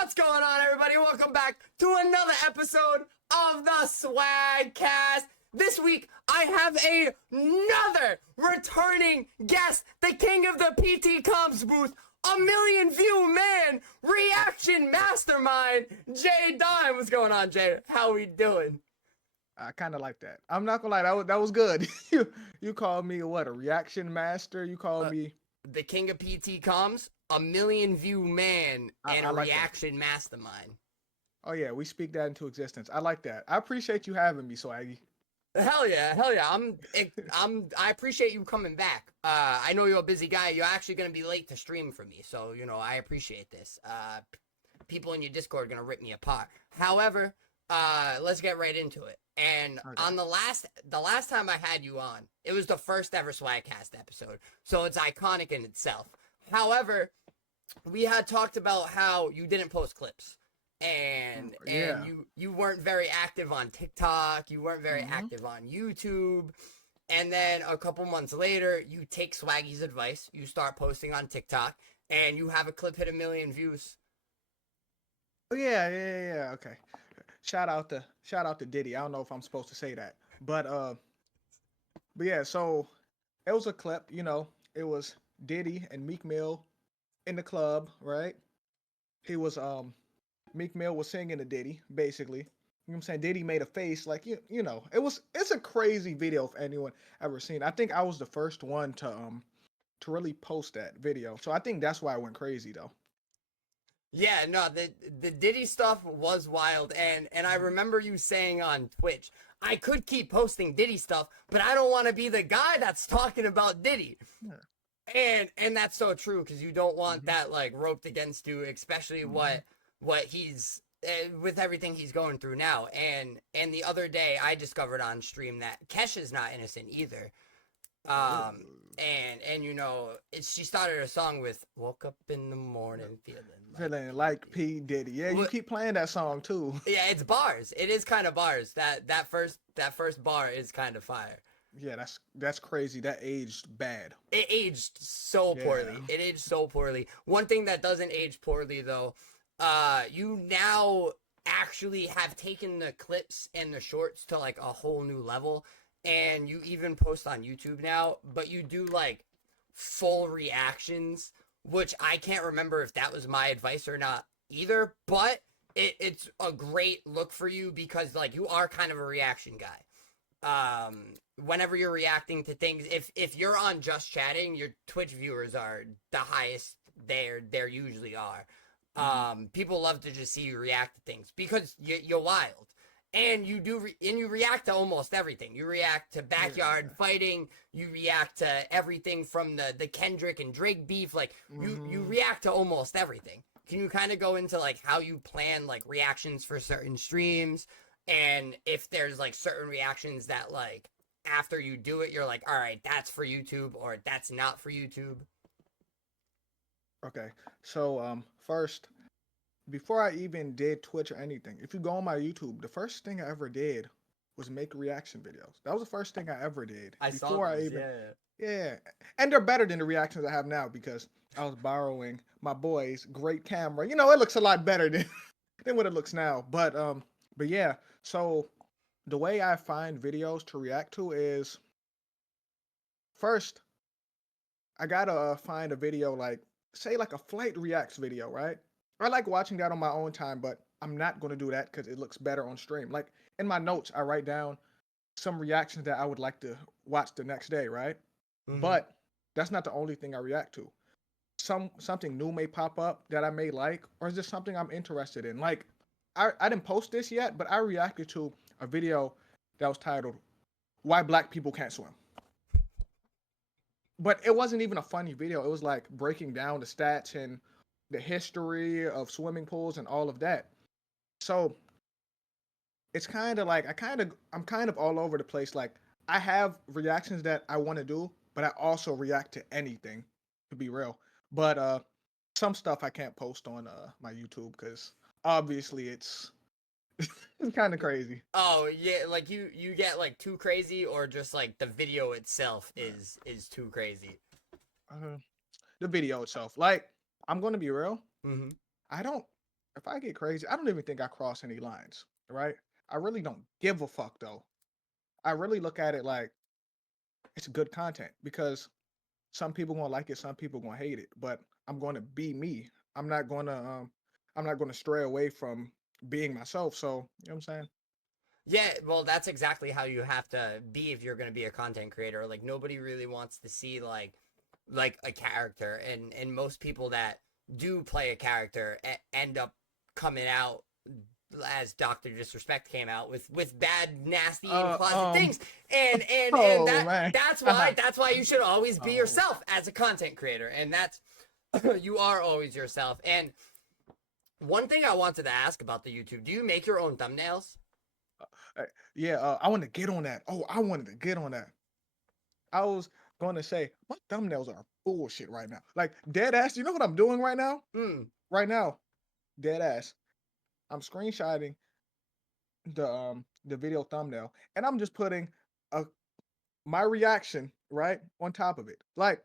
What's going on, everybody? Welcome back to another episode of the Swagcast. This week, I have another returning guest, the king of the PT Comps booth, a million view man, reaction mastermind, JayDime. What's going on, Jay? How we doing? I kind of like that. I'm not gonna lie, that was good. you called me what, a reaction master? You called Uh, me. the king of PT Comps, a million view man, and I a like that. reaction mastermind. Oh yeah, we speak that into existence. I like that. I appreciate you having me, Swaggy. Hell yeah, hell yeah. I appreciate you coming back. I know you're a busy guy. You're actually gonna be late to stream for me, so I appreciate this. People in your Discord are gonna rip me apart. However, let's get right into it. And Okay. on the last time I had you on, it was the first ever Swagcast episode, so it's iconic in itself. However, we had talked about how you didn't post clips and Yeah. you weren't very active on TikTok, you weren't very hmm active on YouTube, and then a couple months later, you take Swaggy's advice, you start posting on TikTok, and you have a clip hit 1 million views. Oh yeah. Okay. Shout out to Diddy. I don't know if I'm supposed to say that, but yeah. So it was a clip. It was Diddy and Meek Mill in the club, right? He was Meek Mill was singing to Diddy, basically. You know what I'm saying? Diddy made a face like it's a crazy video if anyone ever seen. I think I was the first one to really post that video. So I think that's why it went crazy though. Yeah, no, the Diddy stuff was wild, and I Mhm. remember you saying on Twitch, I could keep posting Diddy stuff, but I don't want to be the guy that's talking about Diddy. Yeah. And that's so true, because you don't want hmm that like roped against you, especially hmm what he's with everything he's going through now. And the other day I discovered on stream that Kesha's not innocent either. Oh. And she started a song with "Woke up in the morning feeling like Feeling P. like Diddy." P Diddy. Yeah, you keep playing that song too. Yeah, it's bars. It is kind of bars. That first bar is kind of fire. Yeah, that's crazy. That aged bad. It aged so Yeah. poorly. It aged so poorly. One thing that doesn't age poorly though, you now actually have taken the clips and the shorts to like a whole new level, and you even post on YouTube now, but you do like full reactions, which I can't remember if that was my advice or not either, but it's a great look for you because like you are kind of a reaction guy. Whenever you're reacting to things, if you're on just chatting, your Twitch viewers are the highest there usually are. hmm People love to just see you react to things because you're wild, and you react to almost everything. You react to backyard Yeah. fighting, you react to everything from the Kendrick and Drake beef, like you hmm react to almost everything. Can you kind of go into like how you plan like reactions for certain streams, and if there's like certain reactions that like after you do it you're like, all right, that's for YouTube or that's not for YouTube? Okay. So first, before I even did Twitch or anything, if you go on my YouTube, the first thing I ever did was make reaction videos. That was the first thing I ever did. I saw Before I those, even, yeah. yeah. And they're better than the reactions I have now because I was borrowing my boy's great camera. It looks a lot better than than what it looks now. But yeah, so the way I find videos to react to is first I gotta find a video like say like a flight reacts video, right? I like watching that on my own time, but I'm not gonna do that because it looks better on stream. Like in my notes, I write down some reactions that I would like to watch the next day, right? Mm-hmm. But that's not the only thing I react to. Something new may pop up that I may like, or is this something I'm interested in? Like I didn't post this yet, but I reacted to a video that was titled "Why Black People Can't Swim." But it wasn't even a funny video. It was like breaking down the stats and the history of swimming pools and all of that. So it's kind of like I'm kind of all over the place. Like I have reactions that I want to do, but I also react to anything, to be real. But some stuff I can't post on my YouTube because obviously it's kind of crazy. Oh yeah, like you get like too crazy, or just like the video itself is too crazy? Uh, the video itself, like I'm gonna be real. Mm-hmm. I don't. if I get crazy, I don't even think I cross any lines, right? I really don't give a fuck though. I really look at it like it's good content because some people gonna like it, some people gonna hate it, but I'm gonna be me. I'm not gonna I'm not gonna stray away from being myself. So you know what I'm saying? Yeah, well, that's exactly how you have to be if you're going to be a content creator. Like nobody really wants to see like a character, and most people that do play a character end up coming out as Doctor Disrespect came out with bad, nasty, and Uh closet um things, and oh man. that's why you should always be Oh. yourself as a content creator, and that's you are always yourself. And one thing I wanted to ask about the YouTube: do you make your own thumbnails? Uh, yeah, I want to get on that. Oh, I wanted to get on that. I was going to say my thumbnails are bullshit right now. Like dead ass. You know what I'm doing right now? Hmm. Right now, dead ass. I'm screenshotting the video thumbnail, and I'm just putting a my reaction right on top of it. Like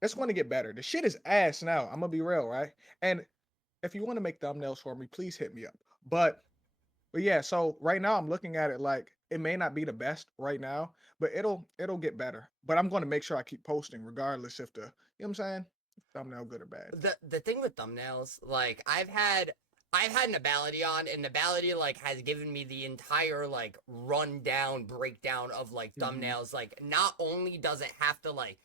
it's going to get better. The shit is ass now. I'm gonna be real, right? And if you want to make thumbnails for me, please hit me up. But But yeah, so right now I'm looking at it like it may not be the best right now, but it'll get better. But I'm gonna make sure I keep posting regardless if the you know what I'm saying? Thumbnail good or bad. The thing with thumbnails, like I've had Nabality on, and Nabality like has given me the entire like rundown breakdown of like Hmm. thumbnails. Like not only does it have to like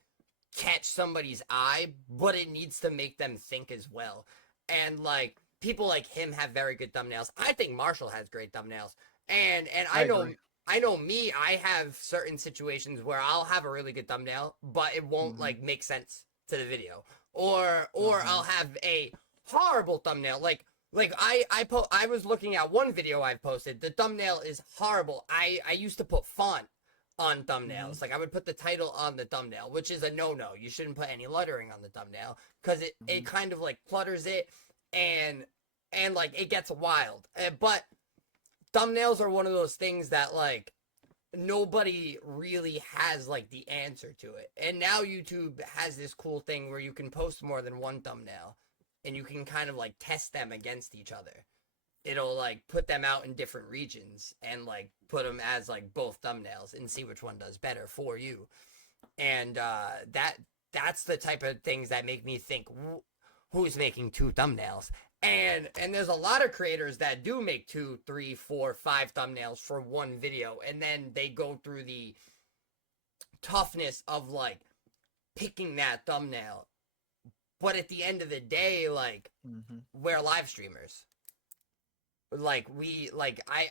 catch somebody's eye, but it needs to make them think as well. And like people like him have very good thumbnails. I think Marshall has great thumbnails. And I agree. I know me, I have certain situations where I'll have a really good thumbnail, but it won't Hmm. like make sense to the video. Or Uh-huh. I'll have a horrible thumbnail. I was looking at one video I've posted. The thumbnail is horrible. I used to put font on Hmm. thumbnails. Like I would put the title on the thumbnail, which is a no-no. You shouldn't put any lettering on the thumbnail because it Hmm. kind of like clutters it and like it gets wild. But thumbnails are one of those things that like nobody really has like the answer to it. And now YouTube has this cool thing where you can post more than one thumbnail and you can kind of like test them against each other. It'll like put them out in different regions and like put them as like both thumbnails and see which one does better for you. And that's the type of things that make me think who's making two thumbnails. And there's a lot of creators that do make two, three, four, five thumbnails for one video, and then they go through the toughness of like picking that thumbnail. But at the end of the day, like Hmm. we're live streamers. Like we like I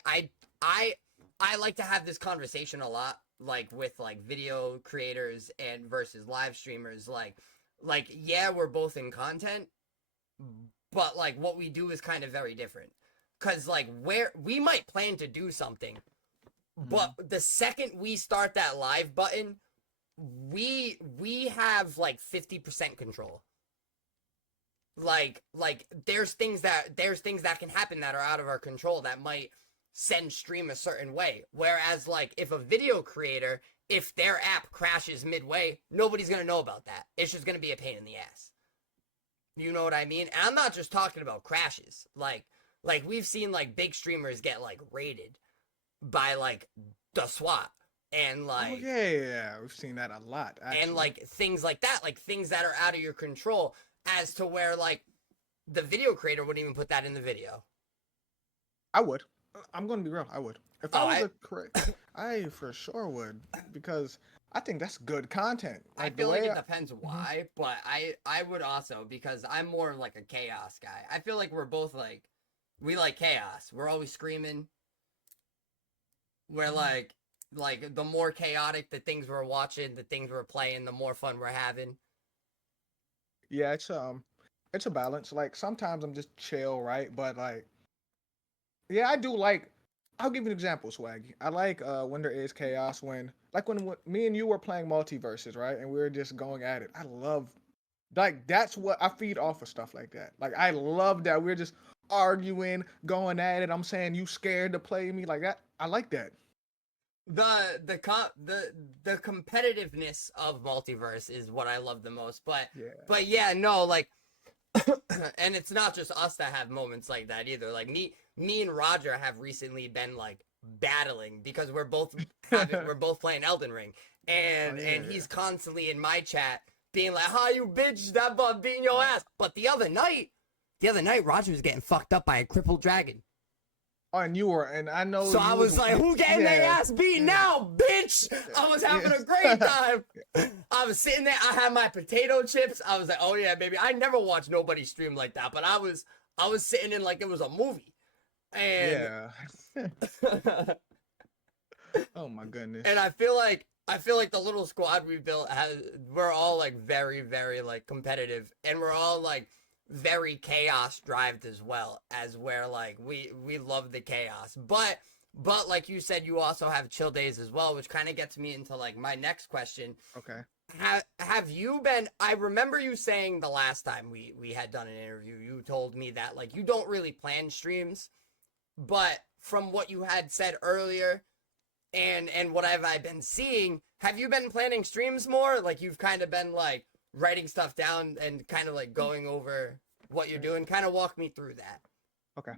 I like to have this conversation a lot, like with like video creators and versus live streamers. Like yeah, we're both in content, but like what we do is kind of very different. Cause like where we might plan to do something, but Hmm. the second we start that live button, we have like 50% control. Like there's things that can happen that are out of our control that might send stream a certain way, whereas like if a video creator, if their app crashes midway, nobody's gonna know about that. It's just gonna be a pain in the ass. You know what I mean? And I'm not just talking about crashes. Like we've seen like big streamers get like raided by like the SWAT and Oh like yeah, yeah, yeah. We've seen that a lot and actually. like things like things that are out of your control, as to where like the video creator wouldn't even put that in the video. I would. I'm gonna be real. I would. If I Oh, was a correct, I for sure would because I think that's good content. I Like the feel like way. it depends Mhm. why, but I would also, because I'm more of like a chaos guy. I feel like we're both like we like chaos. We're always screaming. We're like the more chaotic the things we're watching, the things we're playing, the more fun we're having. Yeah, it's a balance. Like sometimes I'm just chill, right? But like yeah, I do like I'll give you an example, Swaggy. I like when there is chaos when like when me and you were playing multiverses, right? And we were just going at it. I love like that's what I feed off of stuff like that. Like I love that we're just arguing, going at it. I'm saying you scared to play me like that. I like that. The competitiveness of multiverse is what I love the most. But Yeah. but yeah, no, like And it's not just us that have moments like that either. Like me and Roger have recently been like battling because we're both playing Elden Ring, Oh and yeah, he's constantly in my chat being like, "How you bitch that butt beating your ass." But the other night, Roger was getting fucked up by a crippled dragon. oh, and you were, and I know So I you was, was like, who getting their yeah, ass beat yeah, now, bitch? I was having a great yeah. time. I was sitting there, I had my potato chips. I was like, oh yeah, baby. I never watched nobody stream like that, but I was sitting in like it was a movie. And Yeah. Oh my and goodness. I feel like the little squad we built has we're all like very, very like competitive, and we're all like very chaos drived as well, as where like we love the chaos. But like you said, you also have chill days as well, which kind of gets me into like my next question. Okay. Have you been, I remember you saying the last time we had done an interview, you told me that like you don't really plan streams, but from what you had said earlier and what have I been seeing, have you been planning streams more? Like you've kind of been like writing stuff down and kind of like going over what you're doing. Kind of walk me through that. Okay.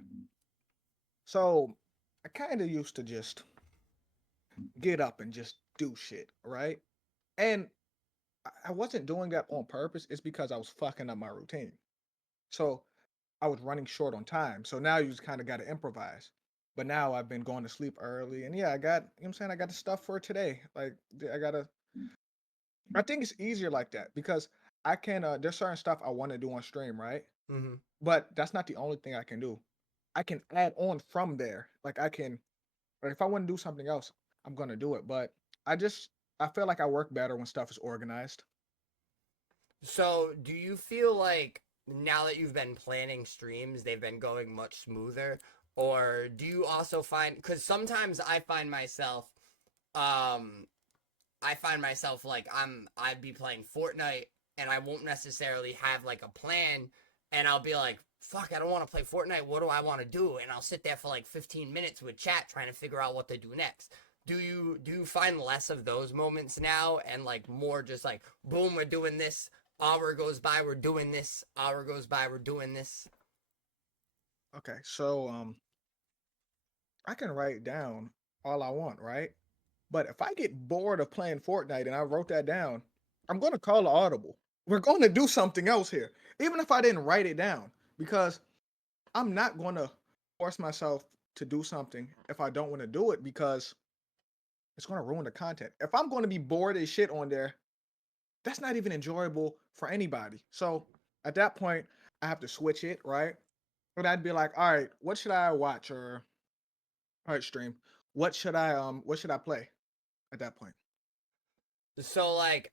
So I kind of used to just get up and just do shit, right? And I wasn't doing that on purpose. It's because I was fucking up my routine. So I was running short on time. So now you just kind of got to improvise. But now I've been going to sleep early. And yeah, I got, you know what I'm saying? I got the stuff for today. Like, I got to, I think it's easier like that because I can, there's certain stuff I want to do on stream, right? Mm-hmm. But that's not the only thing I can do. I can add on from there. Like, I can, or if I want to do something else, I'm going to do it. But I just, I feel like I work better when stuff is organized. So, do you feel like now that you've been planning streams, they've been going much smoother? Or do you also find, because sometimes um, I find myself like I'd be playing Fortnite and I won't necessarily have like a plan, and I'll be like, fuck, I don't want to play Fortnite. What do I want to do? And I'll sit there for like 15 minutes with chat trying to figure out what to do next. Do you find less of those moments now and like more just like boom, we're doing this, hour goes by, we're doing this, hour goes by, we're doing this. Okay. So, I can write down all I want, right? But if I get bored of playing Fortnite and I wrote that down, I'm going to call an audible. We're going to do something else here, even if I didn't write it down, because I'm not going to force myself to do something if I don't want to do it because it's going to ruin the content. If I'm going to be bored as shit on there, that's not even enjoyable for anybody. So at that point, I have to switch it, right? And I'd be like, all right, what should I watch or all right, stream? What should I play at that point? So like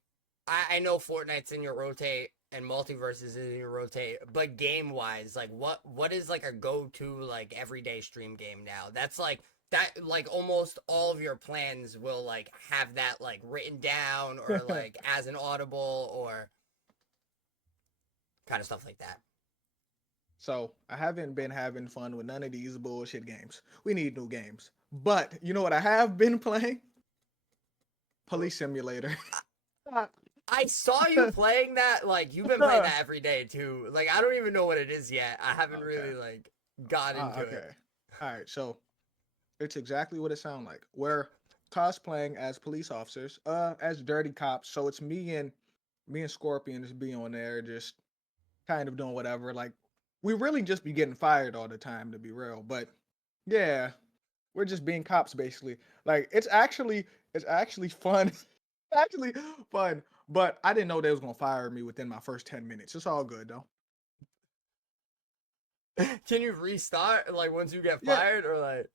I know Fortnite's in your rotate and Multiverse is in your rotate, but game wise, like what is like a go to like everyday stream game now? That's like that like almost all of your plans will like have that like written down or like as an audible or kind of stuff like that. So I haven't been having fun with none of these bullshit games. We need new games. But you know what I have been playing? Police Simulator. I saw you playing that, like you've been playing that every day too. Like I don't even know what it is yet. I haven't Okay. really like got into it. Okay. All right. So it's exactly what it sounds like. We're cosplaying as police officers, as dirty cops. So it's me and Scorpion just be on there, just kind of doing whatever. Like we really just be getting fired all the time, to be real. But yeah, we're just being cops basically. Like it's actually fun. Actually fun. But I didn't know they was gonna fire me within my first 10 minutes. It's all good though. Can you restart like once you get Yeah, fired or like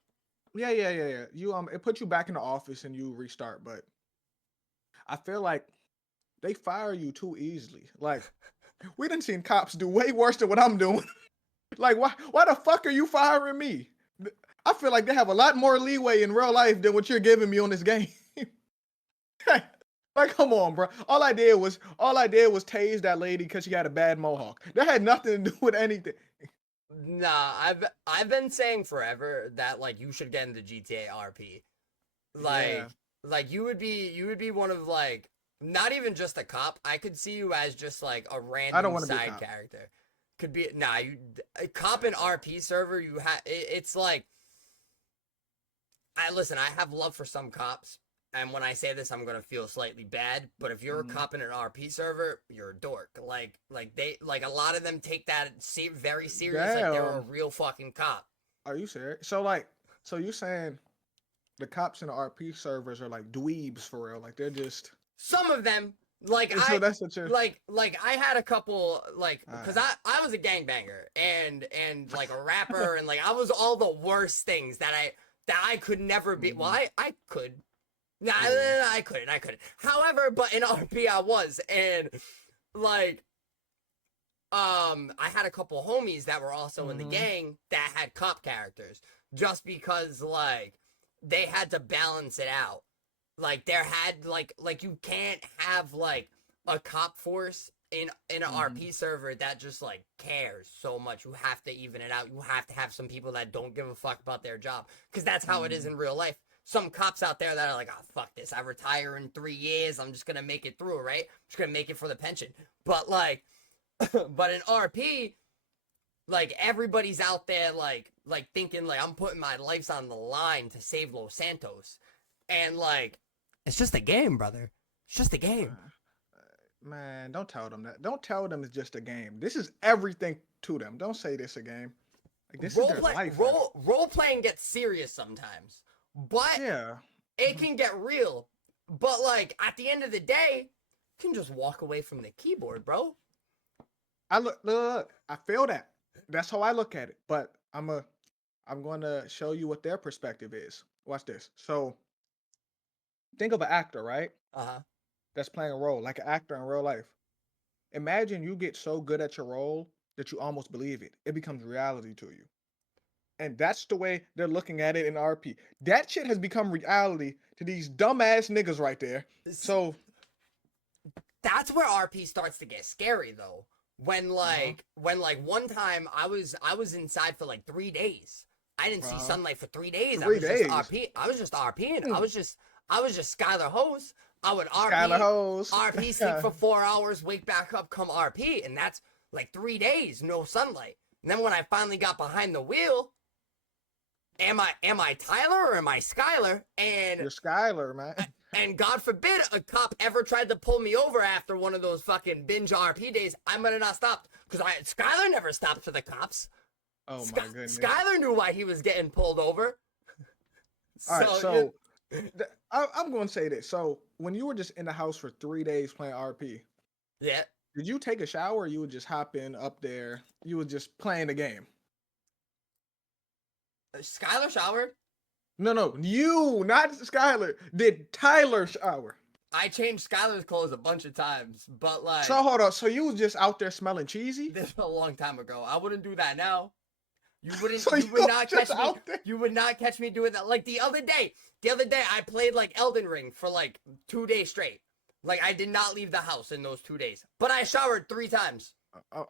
yeah. You it puts you back in the office and you restart, but I feel like they fire you too easily. Like we done seen cops do way worse than what I'm doing. Like why the fuck are you firing me? I feel like they have a lot more leeway in real life than what you're giving me on this game. Like, come on, bro. All I did was tase that lady because she had a bad mohawk. That had nothing to do with anything. nah, I've been saying forever that like you should get into GTA RP. Yeah, Like you would be one of like not even just a cop. I could see you as just like a I don't random want to be a side cop. character. could be comp an RP server. It's like I have love for some cops, and when I say this, I'm gonna feel slightly bad. But if you're a cop in an RP server, you're a dork. Like a lot of them take that very serious, like they're a Damn. real fucking cop. Are you serious? So you saying the cops in the RP servers are like dweebs for real? Like they're just. Some of them, like So that's what you're. like I had a couple because Uh, I was a gangbanger and like a rapper and like I was all the worst things that I could never be. Well, I could. Nah, Yeah. I couldn't. However, but in RP I was, and like I had a couple homies that were also in the gang that had cop characters, just because like they had to balance it out. Like there had like you can't have like a cop force in an RP server that just like cares so much. You have to even it out. You have to have some people that don't give a fuck about their job, because that's how it is in real life. Some cops out there that are like, oh fuck this, I retire in 3 years, I'm just gonna make it through, right? I'm just gonna make it for the pension. But like but in RP, like everybody's out there like thinking like I'm putting my lives on the line to save Los Santos. And like it's just a game, brother. It's just a game. Man, don't tell them that. Don't tell them it's just a game. This is everything to them. Don't say this a game. Like this is their life. Role playing gets serious sometimes, but Yeah. it can get real. But like at the end of the day, you can just walk away from the keyboard, bro. Look. I feel that. That's how I look at it. But I'm going to show you what their perspective is. Watch this. So think of an actor, right? Uh-huh. That's playing a role, like an actor in real life. Imagine you get so good at your role that you almost believe it. It becomes reality to you. And that's the way they're looking at it in RP. That shit has become reality to these dumbass niggas right there. So that's where RP starts to get scary though. When one time I was inside for like 3 days. I didn't see sunlight for 3 days. 3 days. I was just RPing. I was just Skylar Hose. I would Skylar Hose. RP, sleep for 4 hours, wake back up, come RP, and that's like 3 days, no sunlight. And then when I finally got behind the wheel, am I Tyler or am I Skylar? And You're Skylar, man. And God forbid a cop ever tried to pull me over after one of those fucking binge RP days, I might have not stopped, because Skylar never stopped for the cops. Oh my goodness. Skylar knew why he was getting pulled over. All right, so I'm going to say this. So when you were just in the house for 3 days playing RP, yeah, did you take a shower, or you would just hop in up there? You were just playing the game. Skylar showered. No, you, not Skylar. Did Tyler shower? I changed Skylar's clothes a bunch of times, but like. So hold on. So you was just out there smelling cheesy? This was a long time ago. I wouldn't do that now. You wouldn't. So you would not catch me. There? You would not catch me doing that. Like the other day. The other day, I played like Elden Ring for like 2 days straight. Like I did not leave the house in those 2 days, but I showered 3 times.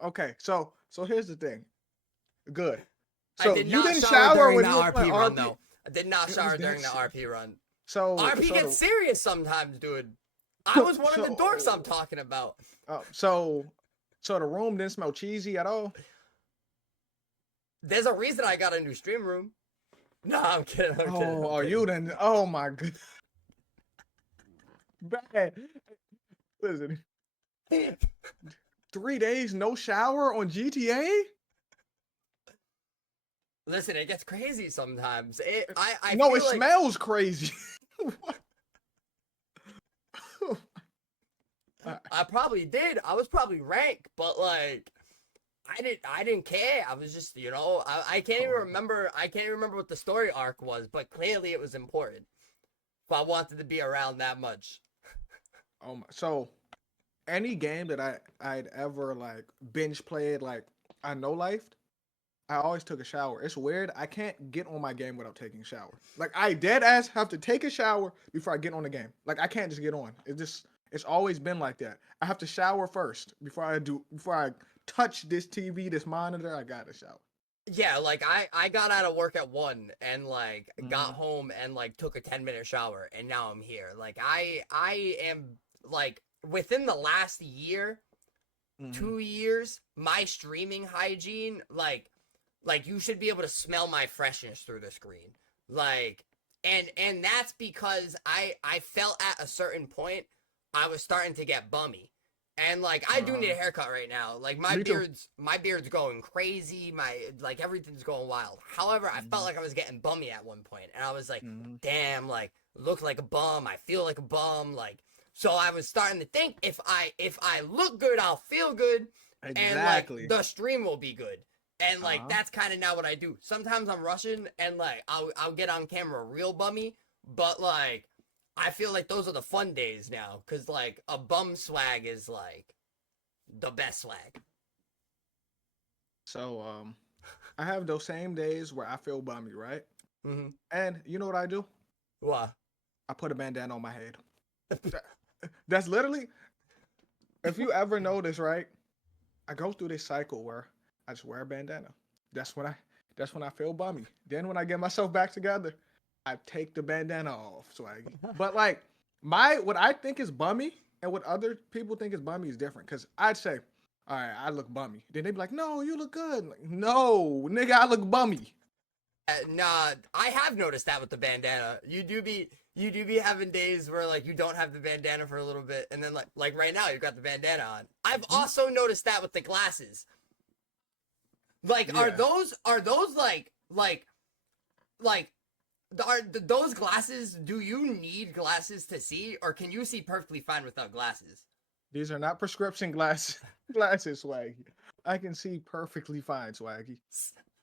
Okay, so here's the thing. Good. So you didn't shower when the you were RP run RP? though. I did not shower during the RP run. So RP gets serious sometimes, dude. I was one of the dorks I'm talking about. So the room didn't smell cheesy at all? There's a reason I got a new stream room. No, I'm kidding. I'm kidding. Are you then? Oh my god. Bad. Listen. 3 days no shower on GTA? Listen, it gets crazy sometimes. It smells crazy. I probably did. I was probably rank, but like I didn't care. I was just, I can't even remember what the story arc was, but clearly it was important. If I wanted to be around that much. So any game that I'd ever like binge played, like I know lifed, I always took a shower. It's weird. I can't get on my game without taking a shower. Like I dead ass have to take a shower before I get on the game. Like I can't just get on. It's always been like that. I have to shower first before I touch this TV, this monitor. I gotta shower. Yeah, like I got out of work at 1 and like got home and like took a 10-minute shower and now I'm here. Like I am like within the last year, Mhm. 2 years, my streaming hygiene, like you should be able to smell my freshness through the screen. Like, and that's because I felt at a certain point I was starting to get bummy. And like I do need Uh, a haircut right now. Like Me too. my beard's going crazy. My like everything's going wild. However, I felt Mhm. like I was getting bummy at one point, and I was like, Mhm. damn, like look like a bum. I feel like a bum. Like so, I was starting to think if I look good, I'll feel good, and like Exactly. the stream will be good. And like Uh-huh. that's kind of now what I do. Sometimes I'm rushing and like I'll get on camera real bummy, but like I feel like those are the fun days now cuz like a bum swag is like the best swag. So I have those same days where I feel bummy, right? Mhm. And you know what I do? What? I put a bandana on my head. That- That's literally, if you ever notice, right? I go through this cycle where I just wear a bandana. That's when I that's when I feel bummy. Then when I get myself back together, I take the bandana off, swaggy. But like my what I think is bummy and what other people think is bummy is different. Cause I'd say, all right, I look bummy. Then they'd be like, no, you look good. Like, no, nigga, I look bummy. Nah, I have noticed that with the bandana. You do be having days where like you don't have the bandana for a little bit, and then like right now you've got the bandana on. I've Mhm. also noticed that with the glasses. Like, Yeah. are those like those glasses? Do you need glasses to see, or can you see perfectly fine without glasses? These are not prescription glasses, swaggy. I can see perfectly fine, swaggy.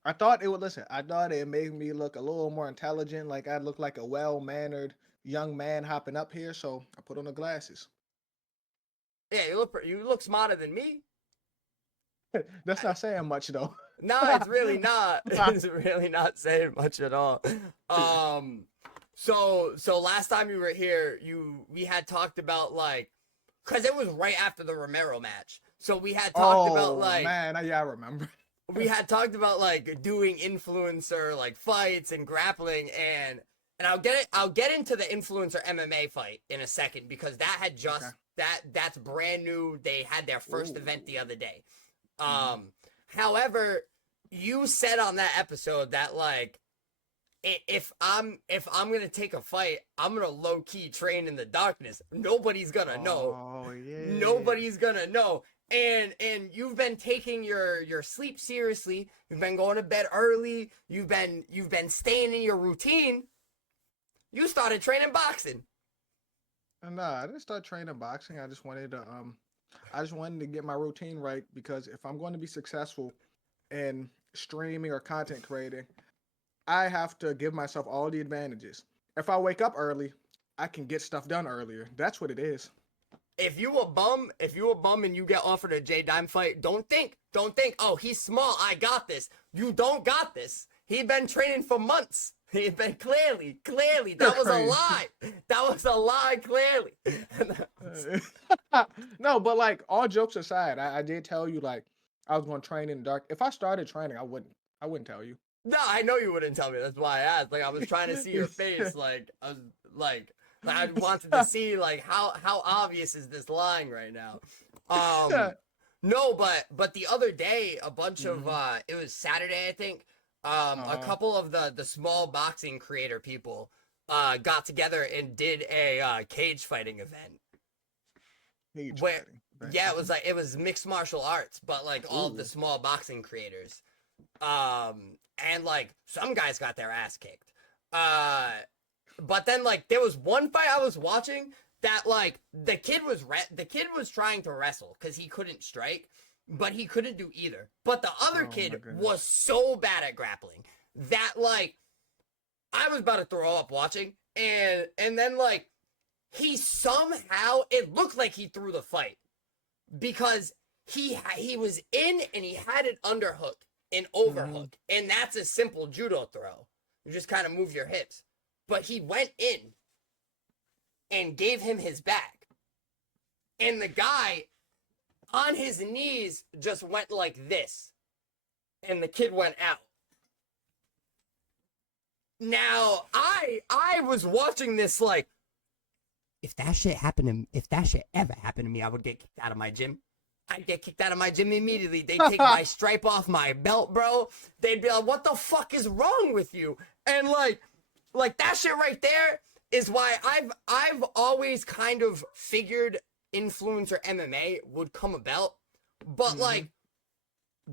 I thought it would listen. I thought it made me look a little more intelligent, like I'd look like a well-mannered young man hopping up here. So I put on the glasses. Yeah, you look smarter than me. That's not saying much though. No, it's really not. It's really not saying much at all. Um, so last time you were here, we had talked about like, cause it was right after the Romero match. So we had talked about Oh like man, yeah, I remember. we had talked about like doing influencer like fights and grappling and I'll get into the influencer MMA fight in a second because that had Okay. just that's brand new. They had their first Ooh. event the other day. Hmm. However, you said on that episode that like if I'm gonna take a fight, I'm gonna low key train in the darkness. Nobody's gonna know. Oh yeah. Nobody's gonna know. And you've been taking your sleep seriously. You've been going to bed early. You've been staying in your routine. You started training boxing. Nah, I didn't start training boxing. I just wanted to get my routine right because if I'm going to be successful in streaming or content creating, I have to give myself all the advantages. If I wake up early, I can get stuff done earlier. That's what it is. If you a bum and you get offered a JayDime fight, don't think, oh, he's small, I got this. You don't got this. He'd been training for months. He'd been clearly, You're that was a crazy. lie. That was a lie, clearly. No, but like all jokes aside, I did tell you like I was going to train in the dark. If I started training, I wouldn't tell you. No, I know you wouldn't tell me. That's why I asked. Like I was trying to see your face. Like I was like I wanted to see like how obvious is this lying right now. No, but the other day a bunch of Hmm. it was Saturday I think. A Uh-huh. couple of the small boxing creator people got together and did a cage fighting event Cage where fighting. Right. yeah it was mixed martial arts but like all of the Ooh. small boxing creators and like some guys got their ass kicked. Uh, but then like there was one fight I was watching that like the kid was trying to wrestle because he couldn't strike, but he couldn't do either. But the other Oh my kid was goodness. so bad at grappling that like I was about to throw up watching, and then like he somehow it looked like he threw the fight because he was in and he had an underhook, an Hmm. overhook, and that's a simple judo throw. You just kind of move your hips. But he went in and gave him his back. And the guy on his knees just went like this. And the kid went out. Now, I was watching this like if that shit ever happened to me, I would get kicked out of my gym. I'd get kicked out of my gym immediately. They'd take my stripe off my belt, bro. They'd be like, "What the fuck is wrong with you?" And like that shit right there is why I've always kind of figured influencer MMA would come about, but like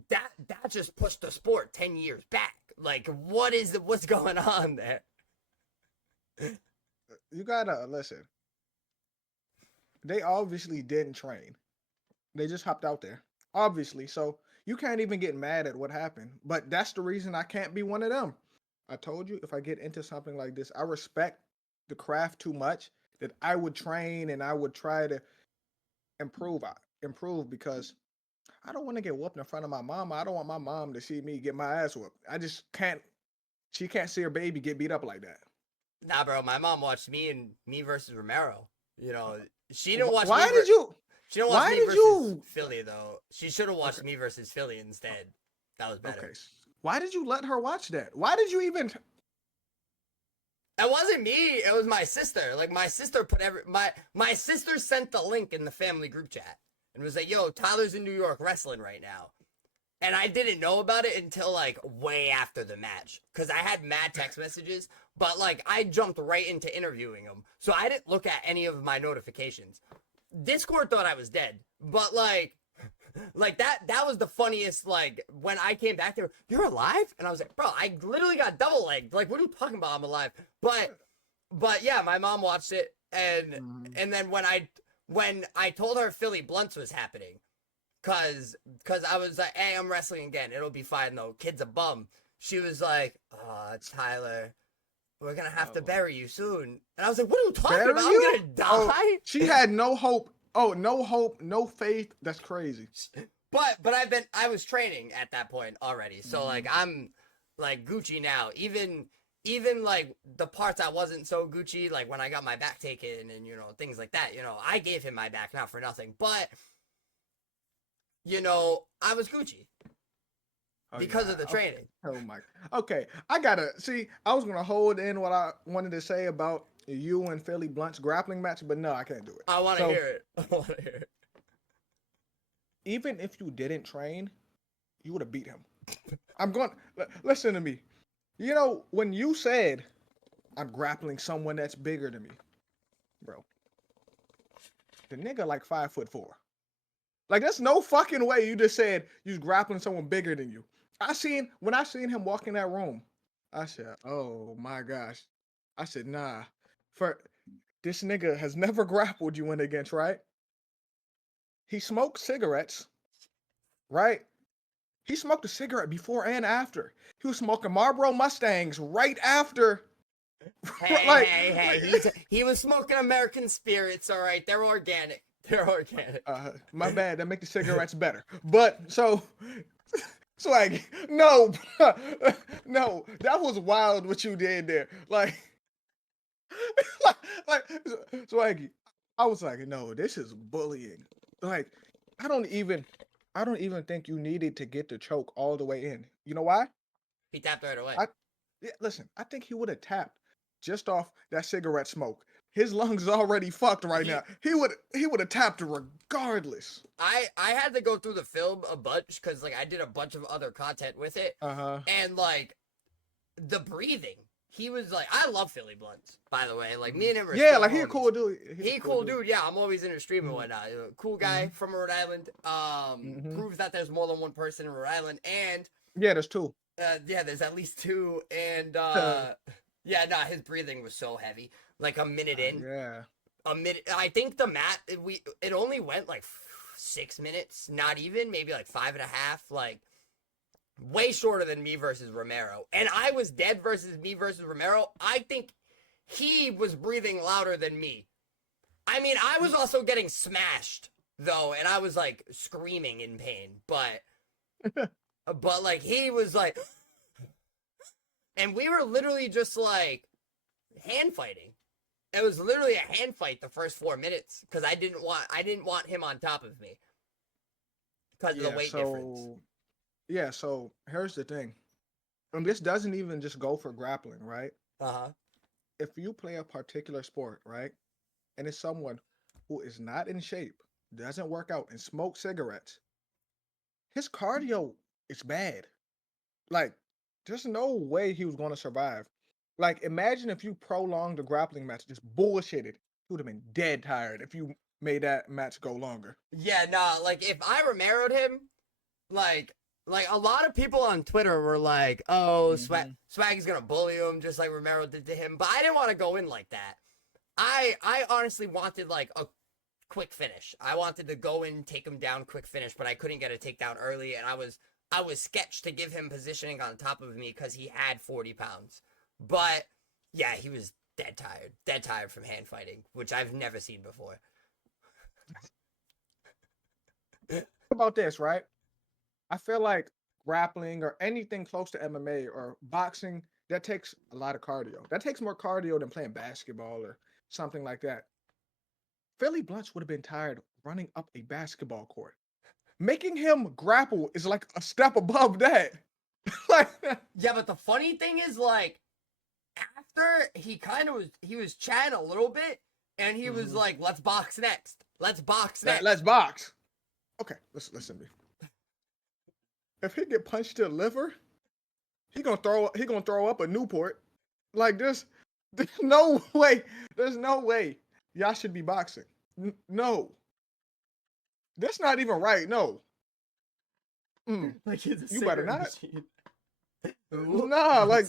that just pushed the sport 10 years back. Like, what's going on there? You gotta listen. They obviously didn't train. They just hopped out there. Obviously. So you can't even get mad at what happened. But that's the reason I can't be one of them. I told you if I get into something like this, I respect the craft too much that I would train and I would try to improve because I don't want to get whooped in front of my mama. I don't want my mom to see me get my ass whooped. I just can't. She can't see her baby get beat up like that. Nah, bro. My mom watched me versus Romero. You know, she didn't watch. Why did you? She didn't watch me versus Philly though. She should have watched me versus Philly instead. That was better. Okay. Why did you let her watch that? Why did you even? It wasn't me. It was my sister. Like my sister put my sister sent the link in the family group chat and was like, "Yo, Tyler's in New York wrestling right now." And I didn't know about it until like way after the match because I had mad text messages, but like I jumped right into interviewing him. So I didn't look at any of my notifications. Discord thought I was dead, but like that was the funniest. Like when I came back there, "You're alive?" And I was like, "Bro, I literally got double legged. Like, what are you talking about? I'm alive." But yeah, my mom watched it, and then when I told her Philly Blunts was happening, cause I was like, "Hey, I'm wrestling again. It'll be fine though. Kid's a bum." She was like, "Oh, Tyler, we're gonna have to bury you soon." And I was like, "What are you talking about? I'm gonna die." Oh, she had no hope. Oh, no hope, no faith. That's crazy. But I was training at that point already. So like I'm like Gucci now. Even like the parts I wasn't so Gucci, like when I got my back taken and you know, things like that, you know, I gave him my back not for nothing. But you know, I was Gucci because of the training. Oh my. Okay, I gotta see. I was gonna hold in what I wanted to say about you and Philly Blunt's grappling match, but no, I can't do it. I want to hear it. I want to hear it. Even if you didn't train, you would have beat him. I'm going. Listen to me. You know when you said I'm grappling someone that's bigger than me, bro. The nigga like 5'4". Like there's no fucking way you just said you're grappling someone bigger than you. When I seen him walk in that room, I said, "Oh my gosh." I said, "Nah, for this nigga has never grappled you in against, right? He smoked cigarettes, right? He smoked a cigarette before and after. He was smoking Marlboro Mustangs right after." Hey, he was smoking American spirits, all right? They're organic. They're organic. My bad. That make the cigarettes better. But so like, no, no, that was wild what you did there. Like, like, Swaggy, I was like, no, this is bullying. Like, I don't even think you needed to get the choke all the way in. You know why? He tapped right away. Listen, I think he would have tapped just off that cigarette smoke. His lungs is already fucked right now. He would have tapped regardless. I had to go through the film a bunch because like I did a bunch of other content with it. And like the breathing. He was like, I love Philly Blunts, by the way. Like me and him are like he a cool dude. He a cool dude. Yeah, I'm always in his stream and whatnot. Cool guy from Rhode Island. Proves that there's more than one person in Rhode Island. And yeah, there's two. Yeah, there's at least two. And yeah, nah, his breathing was so heavy. Like a minute in. Yeah. A minute. I think the mat it only went like 6 minutes, not even, maybe like 5.5. Like way shorter than me versus Romero. And I was dead versus me versus Romero. I think he was breathing louder than me. I mean, I was also getting smashed though, and I was like screaming in pain, but like he was like, and we were literally just like hand fighting. It was literally a hand fight the first 4 minutes because I didn't want him on top of me because of the weight difference. Yeah, so here's the thing. And this doesn't even just go for grappling, right? If you play a particular sport, right, and it's someone who is not in shape, doesn't work out, and smokes cigarettes, his cardio is bad. Like, there's no way he was going to survive. Like, imagine if you prolonged the grappling match, just bullshitted. He would have been dead tired if you made that match go longer. Yeah, nah, like if I Romero'd him, like a lot of people on Twitter were like, "Oh, Swaggy's gonna bully him just like Romero did to him," but I didn't want to go in like that. I honestly wanted like a quick finish. I wanted to go in, take him down, quick finish, but I couldn't get a takedown early, and I was sketched to give him positioning on top of me because he had 40 pounds. But yeah, he was dead tired from hand fighting, which I've never seen before. About this, right? I feel like grappling or anything close to MMA or boxing, that takes a lot of cardio. That takes more cardio than playing basketball or something like that. Philly Blunts would have been tired running up a basketball court. Making him grapple is like a step above that. Like, Yeah, but the funny thing is, like, after he was chatting a little bit, and he was like, "Let's box next. Let's box next." let's box. Okay, listen to me. If he get punched to the liver, he gonna throw up a Newport. Like there's no way. There's no way y'all should be boxing. No. That's not even right. No. Like he's a You better not. machine. Nah, like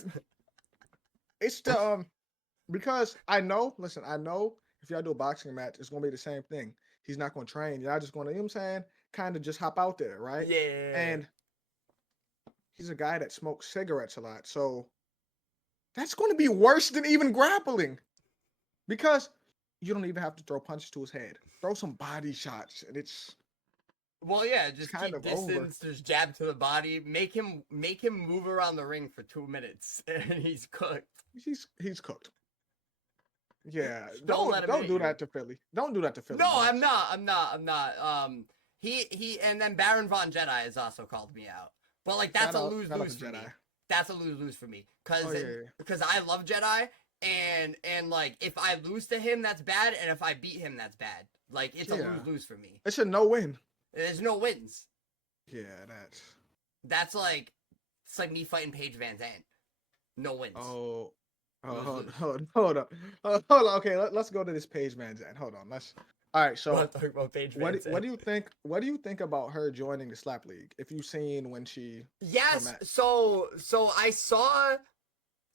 it's the because I know, listen, I know if y'all do a boxing match, it's gonna be the same thing. He's not gonna train. Y'all just gonna, you know what I'm saying, kind of just hop out there, right? Yeah. And he's a guy that smokes cigarettes a lot. So that's gonna be worse than even grappling. Because you don't even have to throw punches to his head. Throw some body shots, and it's Well, yeah, just kind keep of over. distance, just jab to the body, make him move around the ring for 2 minutes, and he's cooked. He's cooked. Yeah, Don't let him don't hit do you. that to Philly. Don't do that to Philly. No, Blunts. I'm not. He and then Baron Von Jedi has also called me out, but like that's a lose for me. That's a lose for me because I love Jedi, and like if I lose to him, that's bad, and if I beat him, that's bad. Like it's a lose for me. It's a no win. There's no wins. Yeah, That's like it's like me fighting Paige Van Zandt. No wins. Oh, hold up. Okay, let's go to this Paige Van Zandt. Hold on. All right. So I'm talking about Paige Van Zandt. what do you think? What do you think about her joining the slap league? If you've seen when she Yes. So I saw.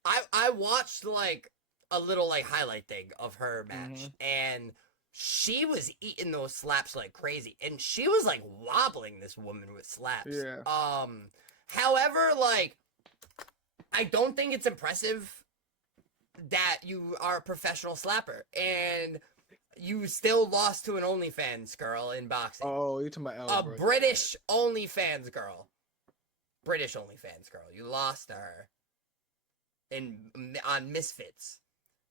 I watched like a little like highlight thing of her match, and she was eating those slaps like crazy, and she was like wobbling this woman with slaps. Yeah. However, like I don't think it's impressive that you are a professional slapper and you still lost to an OnlyFans girl in boxing. Oh, you're talking about a British OnlyFans girl. British OnlyFans girl. You lost to her on Misfits.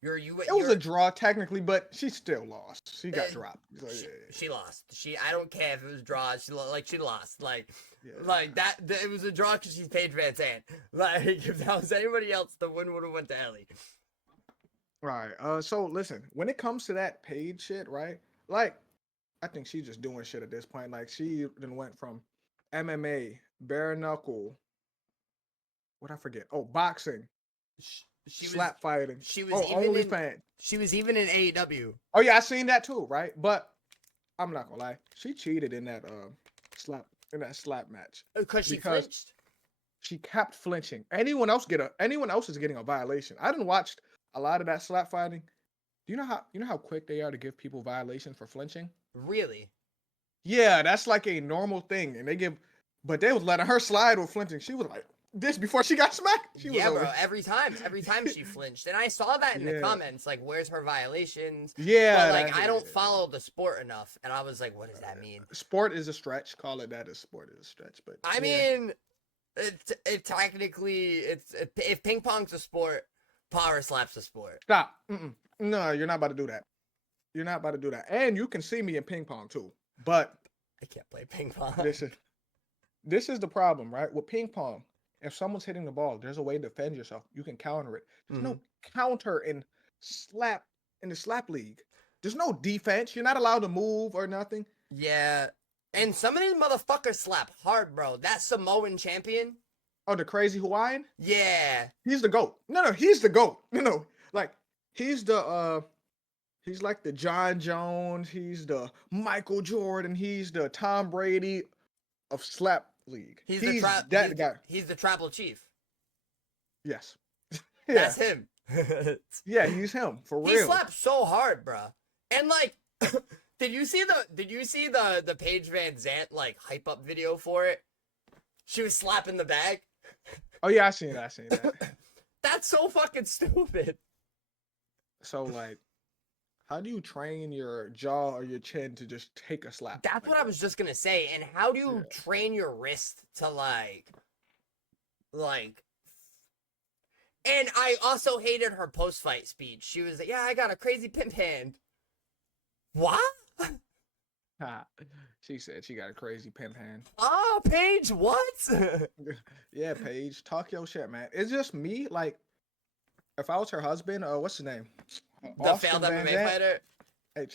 It was a draw technically, but she still lost. She got dropped. So, she lost. I don't care if it was draw. She lost. Like that. It was a draw because she's Paige Van Zandt. Like if that was anybody else, the win would have went to Ellie. Right. So listen, when it comes to that Paige shit, right? Like, I think she's just doing shit at this point. Like she then went from MMA, bare knuckle. What I forget? Oh, boxing. Slap fighting. She was even OnlyFans. She was even in AEW. Oh yeah, I seen that too, right? But I'm not gonna lie, she cheated in that slap match because she flinched. She kept flinching. Anyone else is getting a violation. I didn't watch a lot of that slap fighting. Do you know how quick they are to give people violations for flinching? Really? Yeah, that's like a normal thing, and but they was letting her slide with flinching. She was like this before she got smacked. Bro. Every time she flinched, and I saw that in the comments. Like, where's her violations? Yeah, but like I don't follow the sport enough, and I was like, what does that mean? Sport is a stretch. Call it that. Sport is a stretch, but I mean, it technically if ping pong's a sport, power slap's a sport. Stop. No, you're not about to do that. You're not about to do that. And you can see me in ping pong too, but I can't play ping pong. This is the problem, right? With ping pong. If someone's hitting the ball, there's a way to defend yourself. You can counter it. There's no counter in the slap league. There's no defense. You're not allowed to move or nothing. Yeah. And some of these motherfuckers slap hard, bro. That Samoan champion. Oh, the crazy Hawaiian? Yeah. He's the GOAT. No, he's the GOAT. No, like he's the he's like the John Jones, he's the Michael Jordan, he's the Tom Brady of slap league. He's that guy. He's the tribal chief. Yes. Yeah. That's him. Yeah, he's him for He real. slaps so hard, bro. And like, did you see the Paige Van Zant like hype up video for it? She was slapping the bag. Oh yeah, I seen that. That's so fucking stupid. So like, how do you train your jaw or your chin to just take a slap? That's like what that? I was just gonna say. And how do you train your wrist to like? And I also hated her post-fight speech. She was like, "Yeah, I got a crazy pimp hand." What? She said she got a crazy pimp hand. Oh, Paige, what? Yeah, Paige, talk your shit, man. It's just me. Like, if I was her husband, what's his name? The failed MMA fighter. Hey,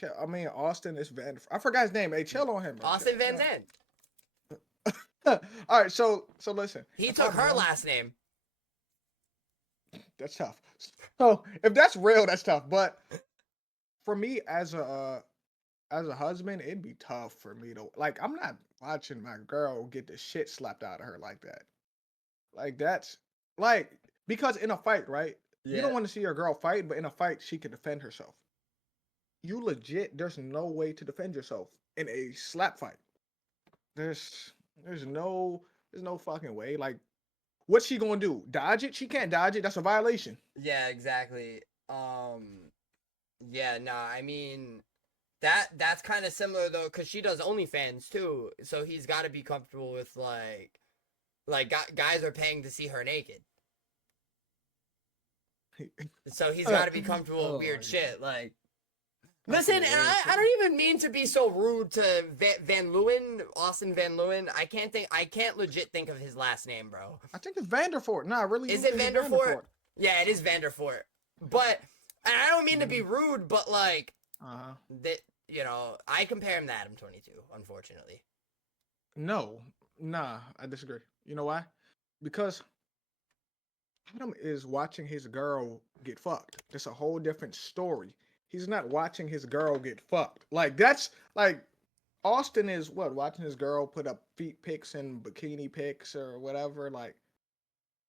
Austin is Van. I forgot his name. Hey, chill on him. Bro. Austin Van Zandt. All right, so listen. He took her last name. That's tough. So if that's real, that's tough. But for me, as a husband, it'd be tough for me to like. I'm not watching my girl get the shit slapped out of her like that. Like that's like because in a fight, right? You don't want to see your girl fight, but in a fight, she can defend herself. You legit, there's no way to defend yourself in a slap fight. There's no fucking way. Like, what's she gonna do? Dodge it? She can't dodge it. That's a violation. Yeah, exactly. Yeah, no, I mean that's kind of similar though, because she does OnlyFans too. So he's got to be comfortable with guys are paying to see her naked. So he's got to be comfortable with weird shit. Like, listen, and I don't even mean to be so rude to Van Leeuwen, Austin Van Leeuwen. I can't legit think of his last name, bro. I think it's Vanderfort. Nah, really. Is it Vanderfort? Yeah, it is Vanderfort. But and I don't mean to be rude, but like, that I compare him to Adam 22. Unfortunately. No, nah, I disagree. You know why? Because Adam is watching his girl get fucked. That's a whole different story. He's not watching his girl get fucked. Like that's like Austin is what watching his girl put up feet pics and bikini pics or whatever. Like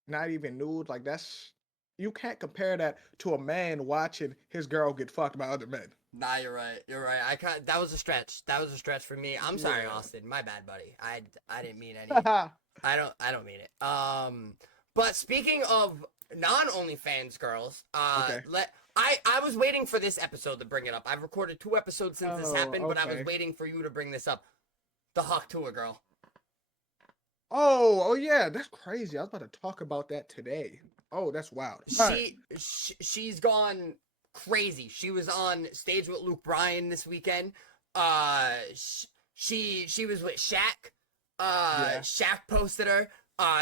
not even nude. Like that's you can't compare that to a man watching his girl get fucked by other men. Nah, you're right. That was a stretch. That was a stretch for me. I'm sorry, Austin. My bad, buddy. I didn't mean any. I don't mean it. But speaking of non-OnlyFans girls, Okay. I was waiting for this episode to bring it up. I've recorded 2 episodes since this happened, but I was waiting for you to bring this up. The Hawk Tuah girl. Oh yeah, that's crazy. I was about to talk about that today. Oh, that's wild. She's gone crazy. She was on stage with Luke Bryan this weekend. She was with Shaq. Shaq posted her.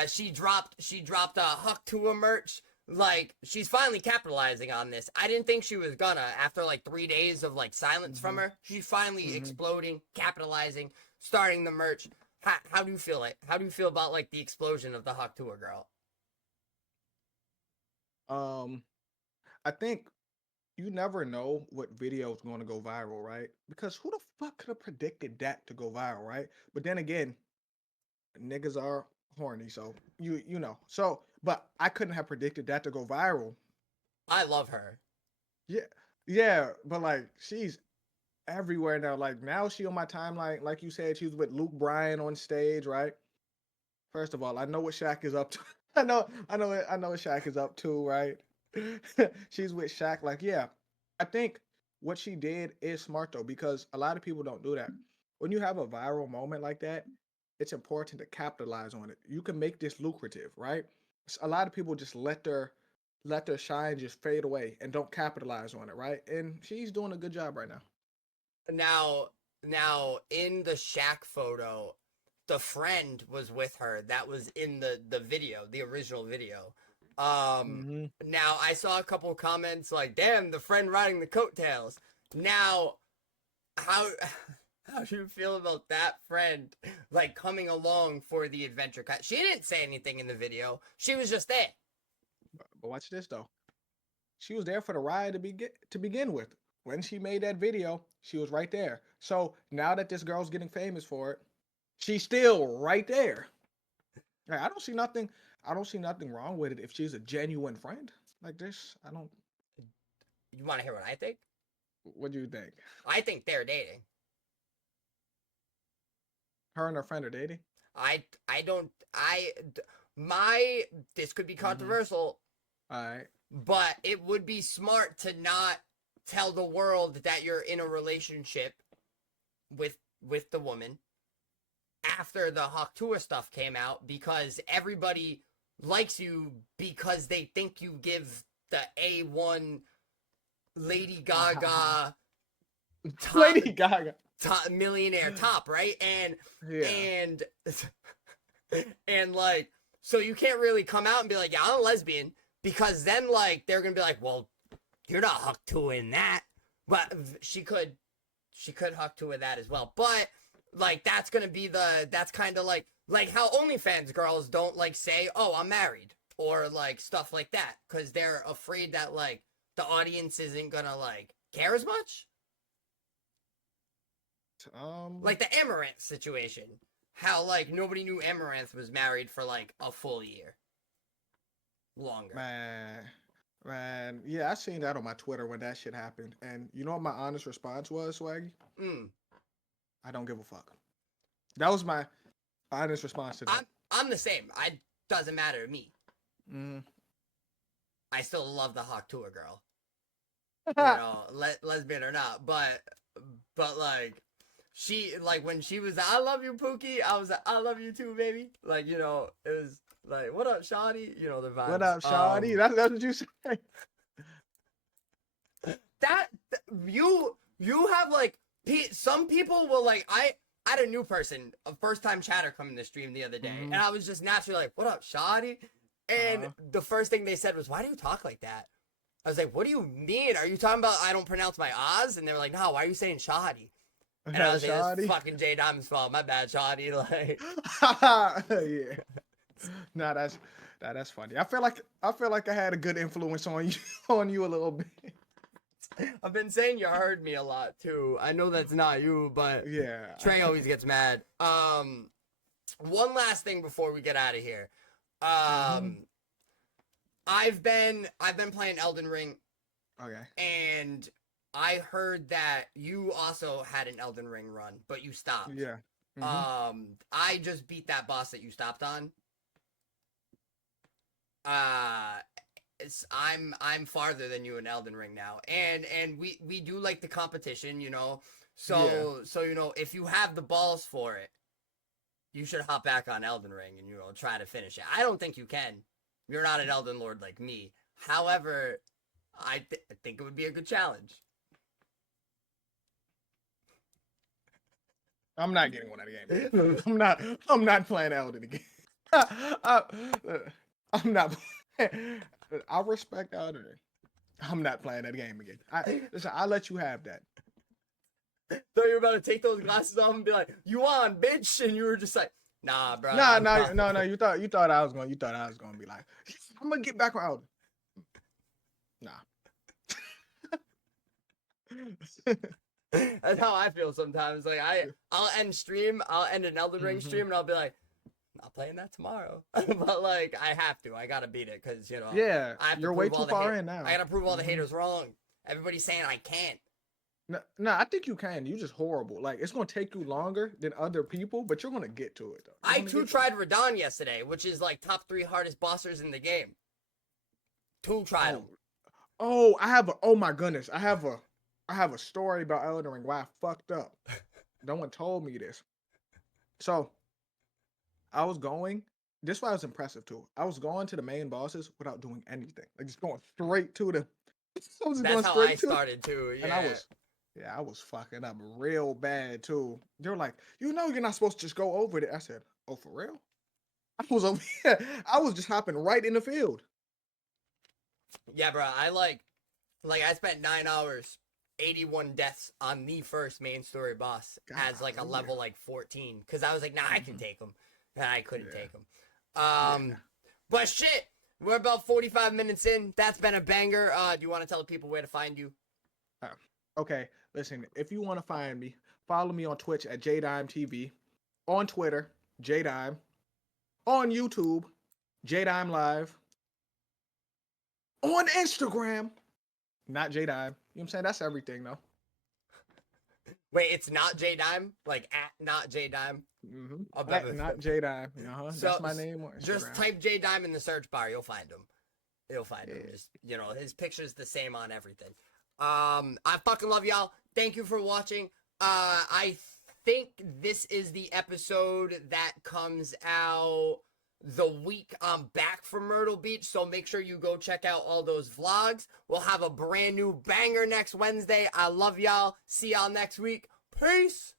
She dropped a Huck Tuah merch. Like, she's finally capitalizing on this. I didn't think she was gonna after like 3 days of like silence from her. She's finally exploding, capitalizing, starting the merch. How do you feel how do you feel about like the explosion of the Huck Tuah girl? I think you never know what video is going to go viral, right? Because who the fuck could have predicted that to go viral, right? But then again, niggas are horny, so you know. So, but I couldn't have predicted that to go viral. I love her. Yeah, but like she's everywhere now. Like now she on my timeline, like you said, she was with Luke Bryan on stage, right? First of all, I know what Shaq is up to. I know what Shaq is up to, right? She's with Shaq. Like, yeah, I think what she did is smart though, because a lot of people don't do that. When you have a viral moment like that, it's important to capitalize on it. You can make this lucrative, right? A lot of people just let their shine just fade away and don't capitalize on it, right? And she's doing a good job right now. Now in the Shaq photo, the friend was with her that was in the video, the original video. Now I saw a couple comments like, damn, the friend riding the coattails. Now, How do you feel about that friend, like, coming along for the adventure? She didn't say anything in the video. She was just there. But watch this though. She was there for the ride to begin with. When she made that video, she was right there. So now that this girl's getting famous for it, she's still right there. Like, I don't see nothing. I don't see nothing wrong with it if she's a genuine friend like this. I don't. You want to hear what I think? What do you think? I think they're dating. Her and her friend are dating. I don't. My this could be controversial. All right. But it would be smart to not tell the world that you're in a relationship with the woman after the tuah stuff came out, because everybody likes you because they think you give the A1 Lady Gaga top, Lady Gaga millionaire top, right? And yeah. and like, so you can't really come out and be like, yeah, I'm a lesbian. Because then, like, they're gonna be like, well, you're not in that. But she could tuah that as well. But, like, that's gonna be that's kind of like how OnlyFans girls don't, like, say, oh, I'm married. Or, like, stuff like that. Because they're afraid that, like, the audience isn't gonna, like, care as much. Like the Amaranth situation. How, like, nobody knew Amaranth was married for, like, a full year. Longer. Man, yeah, I seen that on my Twitter when that shit happened, and you know what my honest response was, Swaggy? I don't give a fuck. That was my honest response to that. I'm the same. Doesn't matter to me. I still love the tuah girl. You know, lesbian or not, but like, she, like, when she was, I love you, Pookie. I was like, I love you too, baby. Like, you know, it was like, what up, Shawty? You know, the vibes. What up, Shawty? That's what you say. That you have, like, some people will, like, I had a new person, a first time chatter come in the stream the other day, and I was just naturally like, what up, Shawty? And the first thing they said was, why do you talk like that? I was like, what do you mean? Are you talking about I don't pronounce my Oz? And they were like, no, why are you saying Shawty? And I was like, it's fucking JayDime's fault. My bad, Shawty. Like, yeah. Nah, that's funny. I feel like I had a good influence on you a little bit. I've been saying you heard me a lot too. I know that's not you, but yeah. Trey always gets mad. One last thing before we get out of here. I've been playing Elden Ring. Okay. And I heard that you also had an Elden Ring run, but you stopped. Yeah. I just beat that boss that you stopped on. I'm farther than you in Elden Ring now, and we do like the competition, you know. So you know, if you have the balls for it, you should hop back on Elden Ring and, you know, try to finish it. I don't think you can. You're not an Elden Lord like me. However, I think it would be a good challenge. I'm not getting one of the game. I'm not playing Elden again. I'm not. I respect Elden Ring. I'm not playing that game again. Listen, I'll let you have that. So you're about to take those glasses off and be like, "You on, bitch?" And you were just like, "Nah, bro." No. You thought I was gonna be like, "I'm gonna get back around." Nah. That's how I feel sometimes. Like, I'll end an Elden Ring stream, and I'll be like, "Not playing that tomorrow." But, like, I have to. I gotta beat it because, you know. Yeah, I have to you're way too far in now. I gotta prove all the haters wrong. Everybody's saying I can't. No, I think you can. You're just horrible. Like, it's gonna take you longer than other people, but you're gonna get to it though. I too tried Radon yesterday, which is like top 3 hardest bossers in the game. Tried them. Oh, oh my goodness. I have a story about Elden Ring why I fucked up. No one told me this. So I was going. This is why it was impressive too. I was going to the main bosses without doing anything. Like, just going straight to them. That's how I started too. Yeah. And I was fucking up real bad too. They were like, you know, you're not supposed to just go over it. I said, oh, for real? I was over here. I was just hopping right in the field. Yeah, bro. I spent 9 hours 81 deaths on the first main story boss as like a Golly. level like 14 because I was like, nah, I can take him, and I couldn't Yeah. take him. Yeah. But shit, we're about 45 minutes in. That's been a banger. Do you want to tell people where to find you? Okay, listen, if you want to find me, follow me on Twitch at JayDime TV, on Twitter, JayDime, on YouTube, JayDime Live, on Instagram, not JayDime. You know what I'm saying? That's everything, though. Wait, it's not JayDime, like at not JayDime. Mm-hmm. I'll bet. Not JayDime. Uh-huh. So That's my name on Instagram. just type JayDime in the search bar. You'll find him. You'll find him. Yeah. Just, you know, his picture's the same on everything. I fucking love y'all. Thank you for watching. I think this is the episode that comes out the week I'm back from Myrtle Beach, so make sure you go check out all those vlogs. We'll have a brand new banger next Wednesday. I love y'all. See y'all next week. Peace.